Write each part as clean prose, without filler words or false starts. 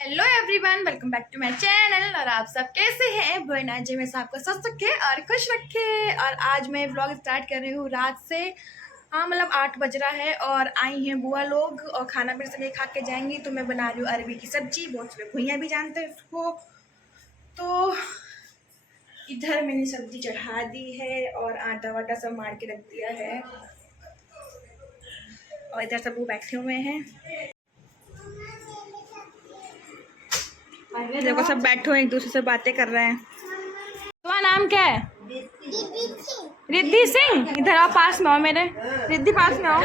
Hello everyone, welcome back to my channel. और आप सब कैसे हैं? भगवान जी में सबको स्वस्थ रखे और खुश रखे। और आज मैं व्लॉग स्टार्ट कर रही हूँ रात से। हाँ, मतलब 8 बज रहा है और आई हैं बुआ लोग और खाना पीना सब खा के जाएंगी। तो मैं बना रही हूँ अरबी की सब्जी, बहुत से भुइयाँ भी जानते हैं उसको। तो इधर मैंने सब्जी चढ़ा दी है और आटा वाटा सब मार के रख दिया है। और इधर सब वो बैठे हुए हैं, देखो सब बैठे हुए एक दूसरे से बातें कर रहे हैं। तुम्हारा नाम क्या है? रिद्धि सिंह। इधर आओ, पास में आओ मेरे। रिद्धि पास में आओ,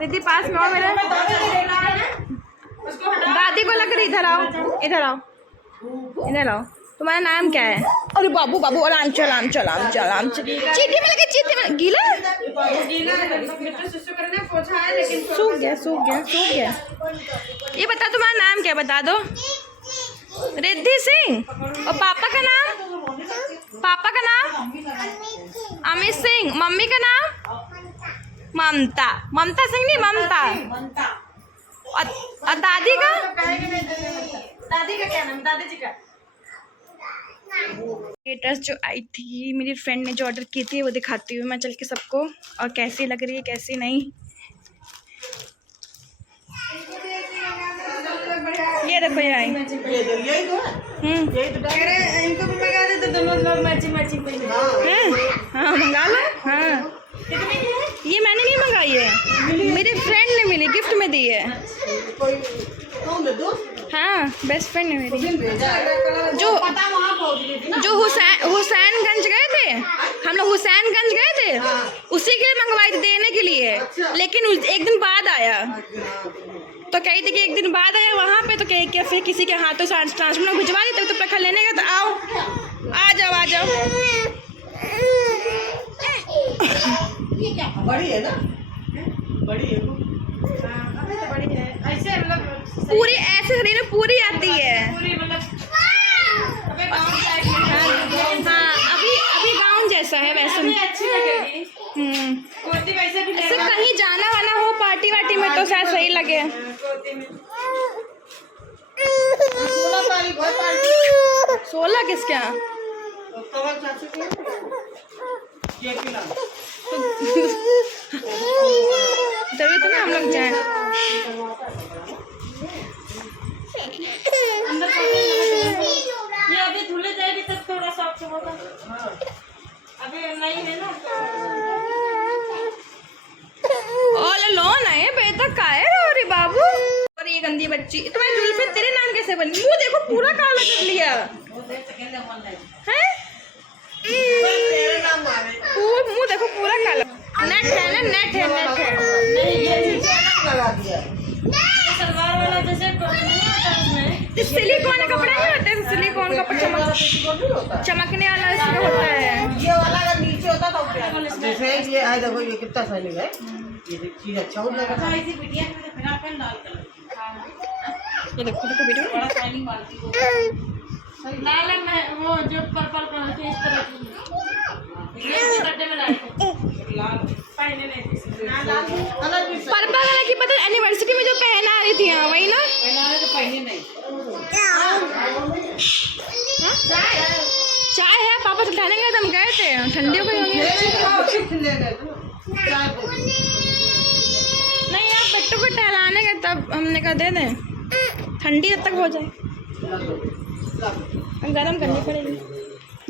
रिद्धि पास में आओ मेरे। दादी को लग रही, इधर आओ, इधर आओ, इधर आओ। तुम्हारा नाम क्या है? अरे बाबू बाबू, आराम चल, आराम चल, आराम चल, आराम चल। चीटी में लगे, चीटी में गीला सूख गया, सूख गया, सूख गया। ये बता तुम्हारा नाम क्या, बता दो। रिद्धि सिंह। और पापा का नाम? पापा का नाम अमित सिंह। मम्मी का नाम ममता। ममता सिंह नहीं, ममता। और दादी का? दादी का क्या नाम? दादी जी का। ये ड्रेस जो आई थी मेरी फ्रेंड ने, जो ऑर्डर की थी, वो दिखाती हूँ मैं चल के सबको, और कैसी लग रही है कैसी नहीं। ये देखो, ये आई। हाँ, मंगा लो। हाँ, ये मैंने नहीं मंगाई है, मेरी फ्रेंड ने मिली, गिफ्ट में दी है। हाँ, बेस्ट फ्रेंड है मेरी। जो हुसैनगंज गए थे हम लोग, हुसैनगंज गए थे, उसी के लिए मंगवाई थी, देने के लिए। लेकिन एक दिन बाद आया, तो कही थी कि एक दिन बाद आया वहाँ पे, तो कही कि फिर किसी के हाथों से ट्रांसपोर्ट भिजवा दी, तो पैसा लेने का। तो आओ, आ जाओ, आ जाओ। ये क्या बड़ी है ना? बड़ी है, बड़ी है। ऐसे मतलब पूरी ऐसे खरीद में पूरी आती है। पूरी मतलब हाँ, अभी गाउन जैसा है वैसे। अच्छी लगेगी। वैसे भी ऐसे कहीं जाना वाना हो पार्टी वार्टी में तो शायद सही लगे। 16 तारीख 16 किसका? जरूरी तो ना हम लोग जाए। ये अभी धुले जाएगी तब थोड़ा सॉफ्ट होगा। अभी नहीं है ना। ऑल अलोन है बेटा, काहे रो रही बाबू? और ये गंदी बच्ची, तुम्हारी जुल्फे तेरे नाम कैसे बनी? मुंह देखो पूरा काला कर लिया है। मुंह देखो पूरा काला। नेट है ना, नेट है, नेट है। नहीं, ये नीचे लगा दिया। सलवार वाला जैसे उसमें सिलिकॉन का कपड़ा नहीं होता है? सिलिकॉन का कपड़ा चमकने वाला इसमें होता है। ये वाला अगर नीचे होता तो जैसे ये आए, देखो ये कितना सही है। ये चीज अच्छा हो जाएगा। ये देखो, देखो वीडियो बड़ा शाइनिंग बाल्टी को लाल में वो जो पर्पल कलर के इस तरह की ये गड्ढे में डाल के लाल पहने नहीं ना, लाल कलर भी पर्पल कलर की पता एनिवर्सरी में जो पहना रही थी। हाँ, वही ना। पहना तो पहने नहीं। चाय है, पापा से ठाने गए, हम गए थे, ठंडी हो गई। नहीं, आप बच्चों को टहलाने गए तब हमने कहा दे दें, ठंडी जब तक हो जाए, गरम करनी पड़ेगी।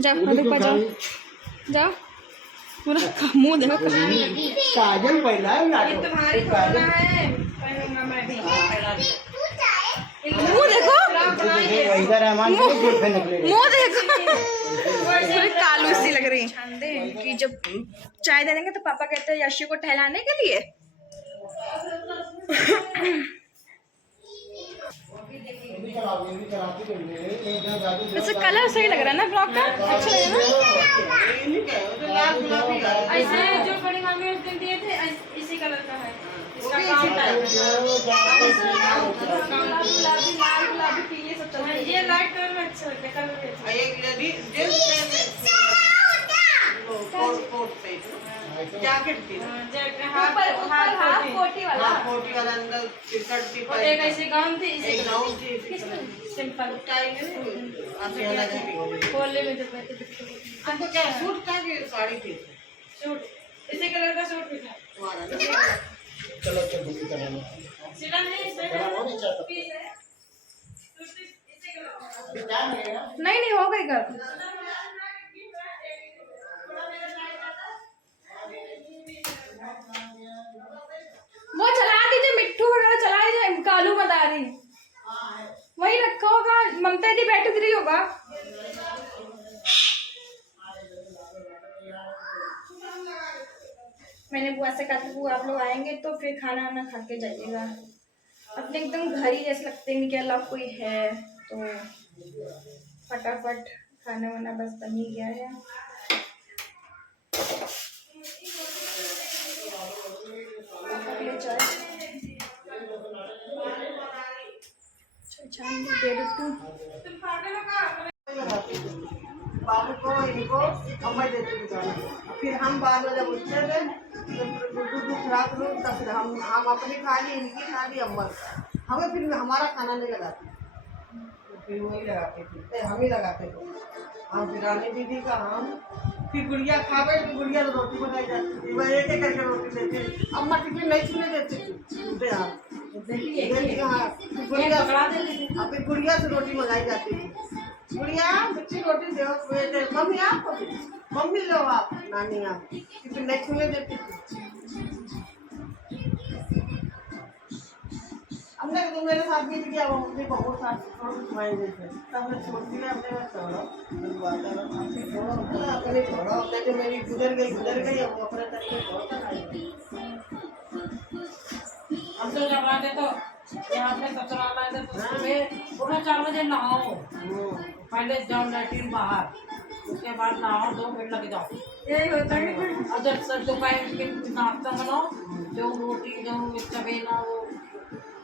जाओ ऊपर जाओ, जाओ। पूरा मुंह देखो, काजल पहला मुंह देखो, मुंह देखो, पूरी कालू सी लग रही। कि जब चाय दे देंगे तो पापा कहते हैं यशी को टहलाने के लिए। वैसे कलर सही लग रहा है ना ब्लॉग का, अच्छा लग रहा है। ऐसे जो बड़ी मामी उस दिन दिए थे इसी कलर का है। इसका काम है लाल गुलाबी पीले सब चल। ये लाइट कलर में अच्छा लगता है। कलर कोट पे जैकेट थी ना, हाफ हाफ कोटी वाला। हाँ कोटी वाला अंदर टी-शर्ट थी, और एक ऐसी गाउन थी, एक गाउन थी, सिंपल टाई नहीं ऐसे अलग है। खोलने में जो पहनते थे। आपको क्या सूट था कि साड़ी थी? सूट इसी कलर का सूट भी था। तुम्हारा ना चलो चलो बुक कराना सिला नहीं पीस है इसी कलर का। नहीं हो गई कर। वो चला दीजिए, मिट्टू वगैरह चला दीजिए, कालू बता रही वही रखा होगा, ममता दी बैठ रही होगा। मैंने बुआ से कहा था बुआ आप लोग आएंगे तो फिर खाना वाना खा के जाइएगा। अपने एकदम घर ही जैसे लगते हैं कि अल्लाह कोई है, तो फटाफट खाना वाना बस बन ही गया है। दे देती हूँ। बाबू को इनको अम्मा देते थे जाना। फिर हम बाद में जब उठते थे तो दूध खराब हो तब फिर हम अपनी खा ली, इनकी खा ली, अम्मा हमें फिर हमारा खाना नहीं लगाते, फिर वही लगाते थे, हम ही लगाते थे। हम फिर रानी दीदी का हम फिर गुड़िया खा गई तो गुड़िया तो रोटी बनाई जाती थी, वह एक एक करके रोटी देती। अम्मा टिफिन नहीं छूने देती थी उनके यहाँ, फिर गुड़िया से रोटी मंगाई जाती थी। गुड़िया मिट्टी रोटी दो, मम्मी आप मम्मी लो आप, नानी आप टिफिन नहीं छूने देती थी। हमने तो मेरे साथ भी किया, वो अपनी बहू साथ घुमाई देते, तब मैं छोड़ दिया अपने में छोड़ो अपने छोड़ो अपने, जो मेरी गुजर गई वो अपने तक में छोड़कर हम तो जब आते तो यहाँ पे ससुराल आए थे तो सुबह पूरा 4 बजे नहाओ, पहले जाओ लैट्रिन बाहर, उसके बाद नहाओ 2 मिनट लग जाओ, यही होता है। और जब सब दोपहर के नाश्ता बनाओ, जो रोटी जो चबेना वो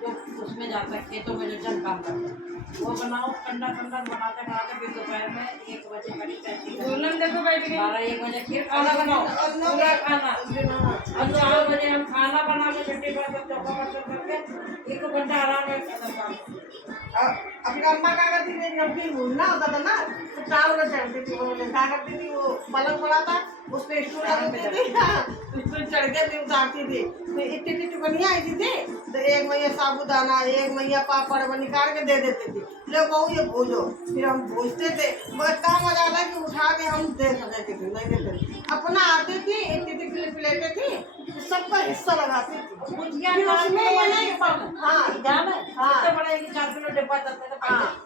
जो उसमें जाता है खेतों में जो जन काम करते हैं वो बनाओ, ठंडा बनाते फिर दोपहर में 1 बजे करीब देखो 12-1 बजे फिर खाना बनाओ, पूरा खाना। और 4 बजे हम खाना बना के छुट्टी पर चौका बर्तन करके 1 घंटा आराम में अपनी अम्मा क्या करती थी, नमकीन भूनना होता था ना तो चावल चढ़ती थी, वो क्या करती थी, वो पलंग पड़ा था उस पर स्टूल लगाती थी, स्टूल चढ़ के भी उतारती थी। तो इतनी टुकनियाँ आई थी तो एक मैया साबुदाना, एक मैया पापड़ वो निकाल के दे देती थी, ले बहू ये भूजो, फिर हम भूजते थे। मगर काम मजा आता कि उठा के हम दे सकते थे, नहीं देते थे, अपना आती थी, इतनी प्लेटें थी, सबका हिस्सा लगाती थी। बड़े 4 किलो डिब्बा चलते थे,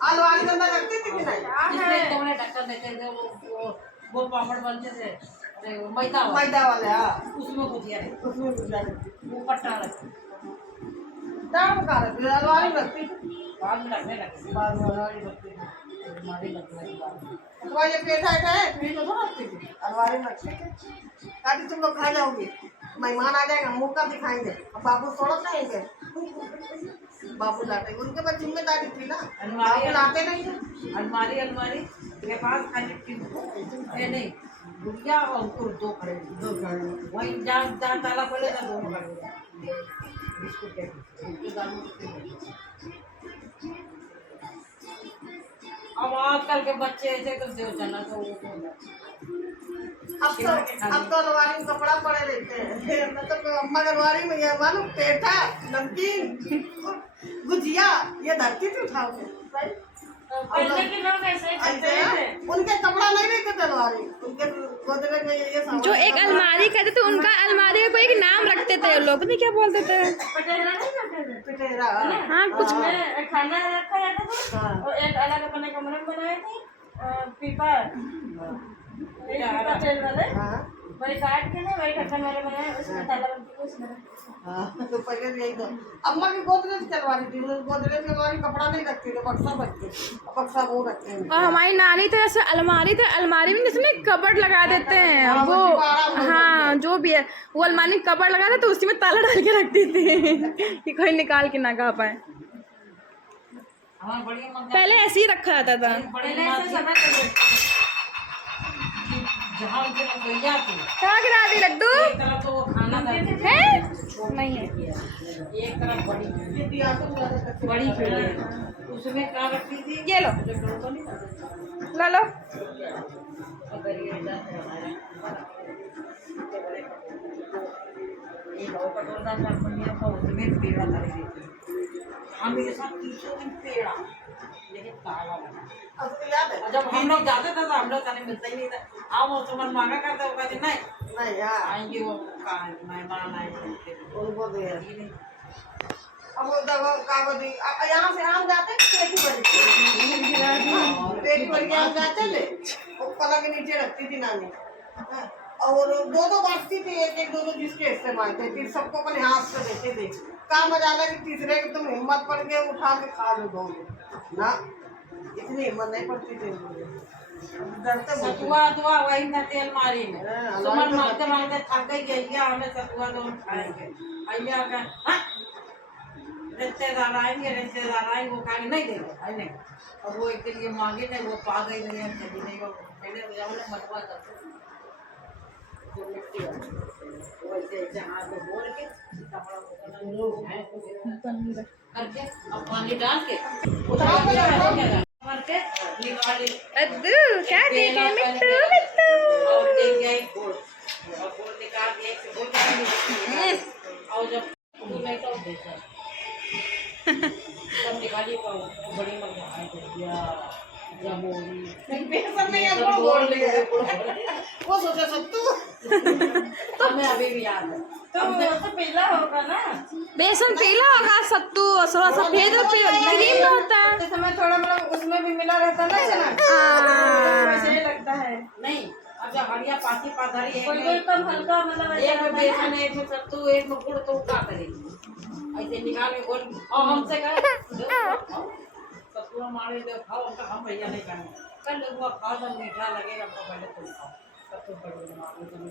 अलमारी के अंदर रखती थी कि नहीं, इसमें तोड़े ढक्कन देते थे, वो पापड़ बनते थे, मैदा वाले, हाँ उसमें भुजिया उसमें रहती वो पट्टा रखते दाल पका रखती, अलमारी में रखती थी, बाद में लगने लगे। बाद में अलमारी रखती थी। अलमारी लगने के बाद अथवा ये पेठा है फ्रिज में थोड़ा रखती थी, अलमारी में रखती थी ताकि तुम लोग खा जाओगे, मेहमान आ जाएगा मुँह का दिखाएंगे, अब बाबू थोड़ा खाएंगे, बाबू लाते, उनके पास जिम्मेदारी थी ना, बाबू लाते नहीं थे। अलमारी के पास खाली नहीं गुड़िया और कुछ 2 खड़े वही जहाँ ताला खोले था 2 खड़े बिस्कुट के अब आजकल के बच्चे ऐसे तो देव चलना तो वो अब तो अलमारी में कपड़ा पड़े रहते हैं, मतलब अम्मा अलमारी में ये मालूम पेठा, नमकीन, गुजिया ये धरती थी उठा के। पहले के लोग ऐसे ही करते थे, उनके कपड़ा नहीं रहते थे अलमारी, उनके गोदरेज में ये सामान, जो एक अलमारी कहते थे उनका अलमारी को एक नाम रखते थे लोग, नहीं क्या बोलते थे, पटेरा नहीं करते थे, पिटेरा, हाँ कुछ उसमें खाना रखा जाता था और एक अलग अपने कमरे में बनाए थे पीपा तेल वाले, वही काट के ना वही ढक्कन वाले बनाए, उसमें ताला बंद के उसमें तो पहले यही तो अम्मा की गोदरेज की अलमारी थी, गोदरेज की अलमारी कपड़ा नहीं रखती थी, बक्सा रखते, बक्सा वो रखते हैं। और हमारी नानी तो ऐसे अलमारी थे, अलमारी में जिसमें कबर्ड लगा देते हैं वो, हाँ जो भी है वो अलमारी में कबर्ड लगा देते, उसी में ताला डाल के रखती थी कि कोई निकाल के ना खा पाए। पहले ऐसे ही रखा जाता था। जहाँ उनके रसोईया थी क्या गिरा दी लड्डू एक तरफ तो वो खाना रखती थी, है? नहीं है। एक तरफ बड़ी फील्ड है उसमें क्या रखती थी ये लो लो लो। उसमें पेड़ा कर देती हम मेरे साथ 300 दिन पेड़ा लेकिन काला लगा आपको याद है और जब हम लोग जाते थे तो हम लोग खाने मिलता ही नहीं था हाँ वो सामान मांगा करते वो कहते नहीं नहीं यार आएंगे वो मेहमान आएंगे उनको दे अब वो दवा कागज यहाँ से आम जाते पेटी भर के आम जाते थे वो पलंग के नीचे रखती थी नानी हाँ, और दो बांटती थी एक दो जिसके हिस्से बांटते फिर सबको अपने हाथ से देते थे का मजा लगा कि तीसरे की तुम हिम्मत पड़ के उठा के खा लो दोगे ना इतनी हिम्मत नहीं पड़ती थी डरते बहुत सतुआ अतुआ वही ना तेल मारी में हाँ, सुमन मांगते मांगते थक गई गैया हमें सतुआ तो खाएंगे अय्या का हाँ? रिश्तेदार आएंगे वो कहेंगे नहीं देंगे है नहीं अब वो एक दिन ये मांगे नहीं वो पा गई नहीं है चली नहीं वो पहले तो जब लोग मरवा करते जो मिट्टी वैसे ऐसे हाथ में बोल के करके अब पानी डाल के करके निकाल लड्डू क्या देखे मिट्टू मिट्टू। और दे गया एक गोल और गोल निकाल के एक से गोल और जब वो नहीं तो देखा तब निकाली तो बड़ी मजा आई भैया जमोरी बेसन नहीं है वो बोल लिया वो सोचा सत्तू हमें अभी भी याद है तो वो पीला होगा ना बेसन पीला होगा सत्तू और थोड़ा सफेद क्रीम होता है। तो समय थोड़ा मतलब उसमें भी मिला रहता ना चना हाँ। वैसे ही लगता है नहीं अब जब हरिया पाती पाधारी एक कोई में कम हल्का मतलब एक में बेसन एक में सत्तू एक में गुड़ तो क्या करेगी ऐसे निकाल के बोल और हमसे कहे सत्तू हमारे दे खाओ हम भैया नहीं खाएंगे कल लोग वो खाओ तो मीठा लगेगा तो पहले तुम खाओ सत्तू बड़े मारो तुम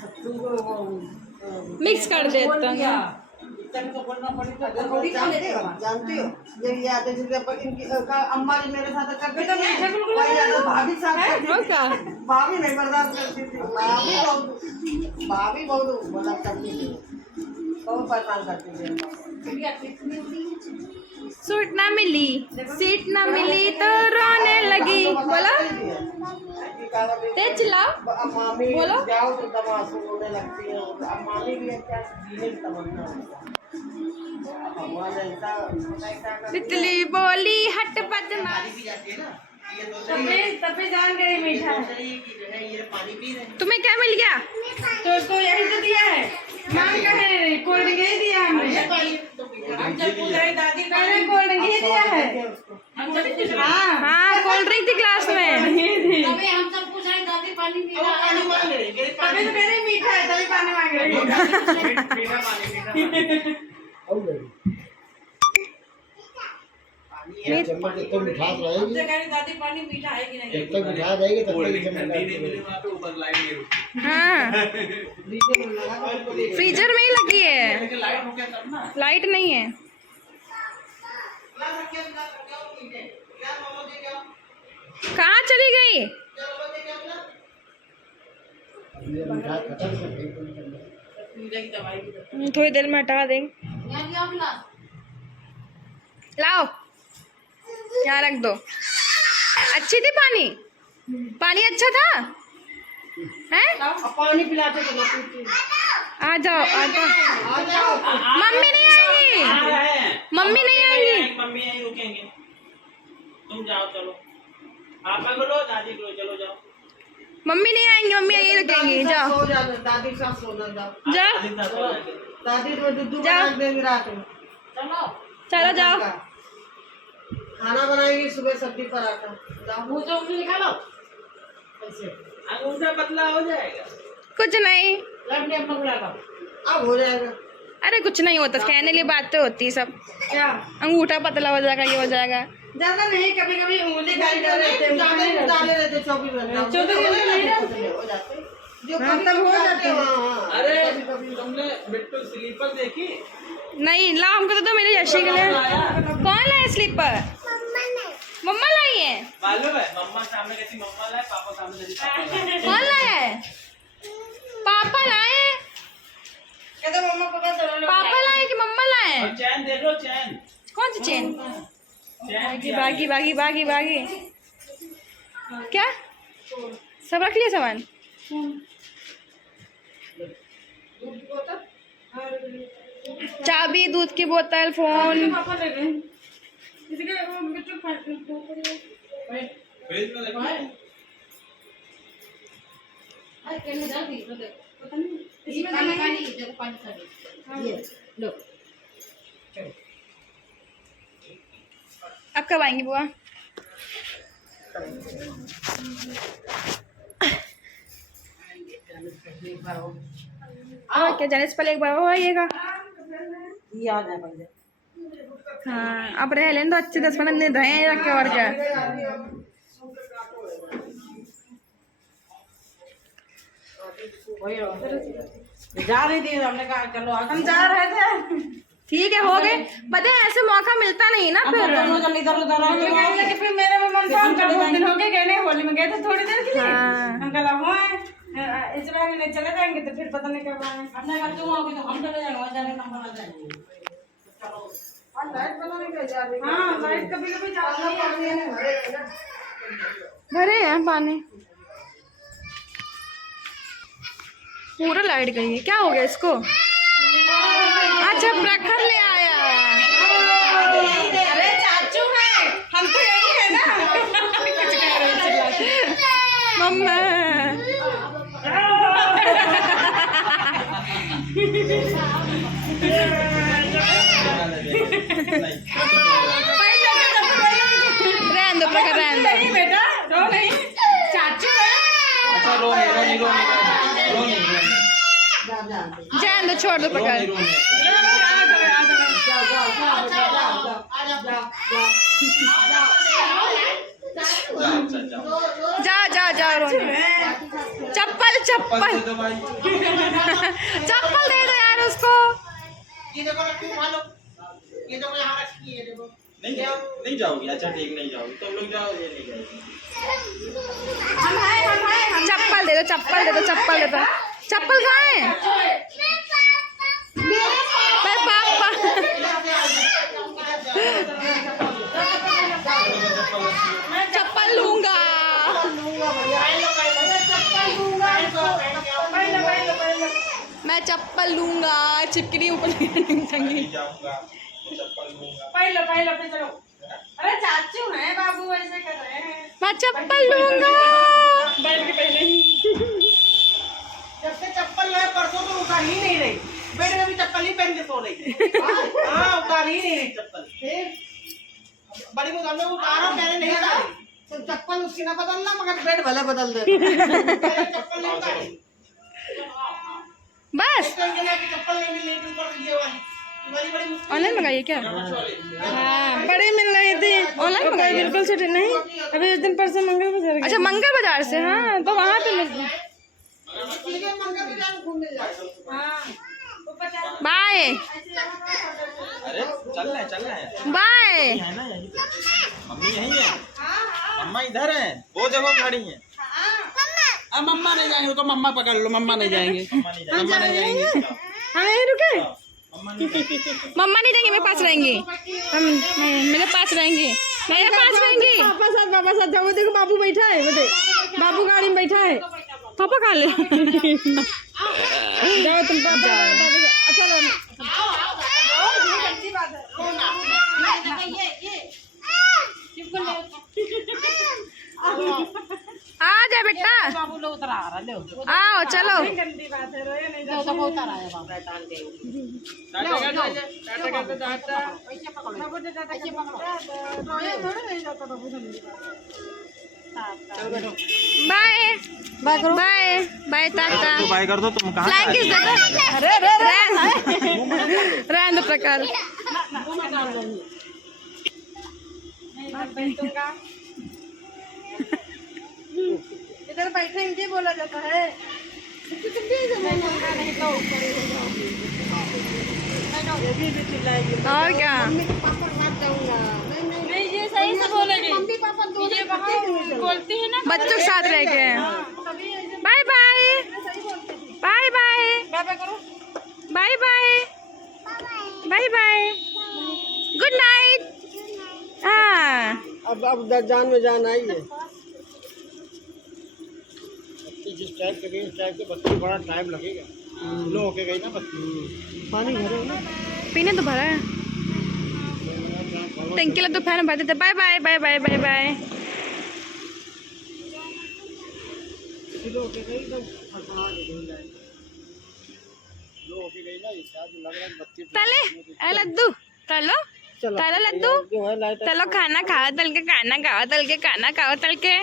सत्तू को मिक्स कर देता हूँ। इतना तो बोलना पड़ी तो थोड़ी खा लेते हो जानती हो ये याद है जैसे अपन इनकी अम्मा जी मेरे साथ करती थी भाभी साथ वो क्या? भाभी नहीं बर्दाश्त करती थी भाभी बहुत मतलब करती थी बहुत परेशान करती थी सूट ना मिली सीट ना मिली तो रोने लगी। बोलो तेज चिल्लाओ मामी बोलो। जाओ तो दम आंसू रोने लगती है अब मामी भी क्या जीने की तमन्ना भगवान ऐसा तितली बोली हट बदमा। तभी जान गई मीठा तुम्हें क्या मिल गया? तो यही तो दिया है मांग का है कोल्ड ड्रिंक ही दिया हमने हम जब पूछ रही दादी मैंने कोल्ड ड्रिंक ही दिया है हम जब पूछ रहे हाँ कोल्ड ड्रिंक थी क्लास में। तभी हम सब पूछ रहे दादी पानी पी रहा है तभी तो कह रही मीठा है तभी पानी मांग रही चम्मच जब तक मिठास रहेगी हमसे कह रही दादी पानी मीठा है कि नहीं जब तक मिठास रहेगी तब तक हाँ फ्रीजर में ही लगी है लाइट नहीं है। कहाँ चली गई? मिठास खत्म कर देगी। पूजा की दवाई भी थोड़ी देर में हटा देंगे। यहाँ क्या मिला लाओ यहाँ रख दो। अच्छी थी पानी पानी अच्छा था हैं? पानी पिलाते तो आ जाओ आ जाओ। आ जाओ मम्मी नहीं आएंगी मम्मी नहीं आएंगी। मम्मी यहीं रुकेंगे तुम जाओ चलो पापा को लो दादी को लो चलो जाओ मम्मी नहीं आएंगी मम्मी यहीं रुकेंगी। जाओ सो जाओ दादी के साथ सोना जाओ जाओ दादी साथ हो जाएंगे। दादी तो दूध जाओ। बना देंगी रात में चलो चलो जाओ। खाना बनाएंगी सुबह सब्जी पराठा जाओ मुँह से उंगली खा लो ऐसे अंगूठा पतला हो जाएगा कुछ नहीं लड़ने अपना बुला लो अब हो जाएगा अरे कुछ नहीं होता कहने लिए बातें होती है सब। क्या अंगूठा पतला हो जाएगा ये हो जाएगा। ज्यादा नहीं कभी कभी उंगली खाली कर लेते हैं डाले रहते 24 घंटे 24 घंटे हो जाते जो कभी हो जाते हैं हाँ अरे तुमने बिट्टू स्लीपर देखी नहीं लाओ हमको तो दो मेरे यशी के लिए। कौन लाए स्लीपर? मम्मा लाई है? मालूम है मम्मा सामने कहती मम्मा लाए, पापा सामने कहती पापा लाए। कौन लाया है? पापा लाए? कहते मम्मा पता चला पापा लाए कि मम्मा लाए? और चैन देख लो, चैन कौन सी चेन? चैन बागी बागी बागी बागी क्या सब रख लिया सामान? चाबी, दूध की बोतल, फोन। पापा ले गए इसके वो बिट्टू फ्रिज में देखो। अब कब आएंगी बुआ? और क्या जाने से पहले एक बार वो आइएगा। याद है पहले। हाँ अब रह लें तो अच्छे 10-15 दिन रहे रख के, और क्या। जा रही थी, हमने कहा चलो आज हम जा रहे थे ठीक है, हो गए। पता है ऐसे मौका मिलता नहीं ना फिर। दोनों इधर उधर हम कहेंगे कि फिर मेरे में मन था, हम कल बहुत दिन हो गए गए नहीं, होली में गए थे थोड़ी देर के लिए। हाँ। हम कल हुआ है इस बार नहीं चले जाएंगे तो फिर पता नहीं कब आए। हमने कहा तुम आओगे तो हम चले जाएंगे, वहाँ जाने नंबर आ जाएंगे। चलो और लाइट बनाने के जा रही है। हाँ लाइट कभी कभी जाता है। भरे हैं पानी, पूरा लाइट गई है। क्या हो गया इसको? अच्छा प्रखर ले आया। अरे चाचू है, हम तो यही है ना। कुछ कह रहे थे मम्मा रहने दो प्रखर, रहने दो। नहीं बेटा रो नहीं, चाचू है। अच्छा रो नहीं, रो नहीं, रो नहीं, रो नहीं, रो नहीं। जान दो, छोड़ दो प्रखर। रो नहीं। जा जा जा रो। चप्पल चप्पल दे दो भाई। चप्पल दे दो यार उसको। ये देखो ना क्यों मालो, ये देखो यहाँ रखी है देखो। नहीं जाओगी? अच्छा ठीक, नहीं जाओगी। तुम लोग जाओ, ये नहीं जाएगी। चप्पल दे दो, चप्पल दे दो, चप्पल दे दो। चप्पल कहाँ है? पर पापा चप्पल लूंगा। मैं चप्पल लूंगा, चिपकनी ऊपर नहीं टंगी। नहीं जाऊंगा तो चप्पल लूंगा। पहले पहले पे चलो। अरे चाचू है, बाबू ऐसे कर रहे हैं। मैं चप्पल लूंगा। बैठ के पहले ही। जब से चप्पल है परसों तो उतार ही नहीं रही, बेड में भी चप्पल ही पहन के सो रही। हाँ उतार ही नहीं रही चप्पल। बड़ी मुझे हमने उतारा, मैंने नहीं उतारी। तो चप्पल उसकी ना बदलना, मगर बेड भले बदल दे। चप्पल नहीं उतारी। बस चप्पल नहीं मिली, ऊपर ये वाली बड़ी मुश्किल। ऑनलाइन मंगाइए क्या? हाँ बड़ी मिल रही थी ऑनलाइन मंगाइए। बिल्कुल छुट्टी नहीं, अभी उस दिन परसों मंगल बाजार गए। अच्छा मंगल बाजार से, हाँ तो वहाँ पे मिल। बाय अरे चल रहे हैं। बाय। है ना यहीं पे। मम्मी यहीं है, मम्मा इधर है, वो जगह खड़ी है। अब मम्मा नहीं जाएंगे तो मम्मा पकड़ लो, मम्मा नहीं जाएंगे। मम्मा नहीं जाएगी। मम्मा नहीं जाएंगे। हम यहीं रुके? मम्मा नहीं जाएगी। मम्मा नहीं देंगे, मेरे पास रहेंगी। हम मेरे पास रहेंगी, मेरे पास रहेंगी। पापा साथ जाओ। देखो बाबू बैठा है, वो देख बाबू गाड़ी में बैठा है। पापा कहाँ ले? जाओ तुम अच्छा आ जा बेटा, बाबू लोग उतर आ रहा ले आओ चलो। गंदी बात है, रोए नहीं तो वो उतर आया बाबू टाल दे बाबू तो टाटा ऐसे पकड़ो, रोए थोड़ा नहीं जाता बाबू जल्दी। बाय बाय करो, बाय बाय टाटा। तो बाय कर दो। तुम कहाँ फ्लाइंग किस दे? अरे रहने दो प्रकार। इधर बैठेंगे बोला जाता है। और क्या? नहीं ये सही से बोलेगी। मम्मी पापा दोनों बच्चों के साथ रह के। Bye bye bye bye bye bye bye bye good night. हाँ अब जान में जान आई है। बत्ती जिस टाइप के गई उस टाइप के बत्ती बड़ा टाइम लगेगा। लो होके गई ना बत्ती। पानी भरे हो ना? पीने तो भरा है। टंकी तो फैन भर देते। Bye bye bye bye bye bye. किलो होके गई तो फटफड़ा के गई लाइन। लो होके गई ना इस टाइप लग रहा है बत्ती। तले ए लड्डू तलो चलो तलो लड्डू जो है लाइट चलो खाना खाओ तल के खाना खाओ तल के खाना खाओ तल के।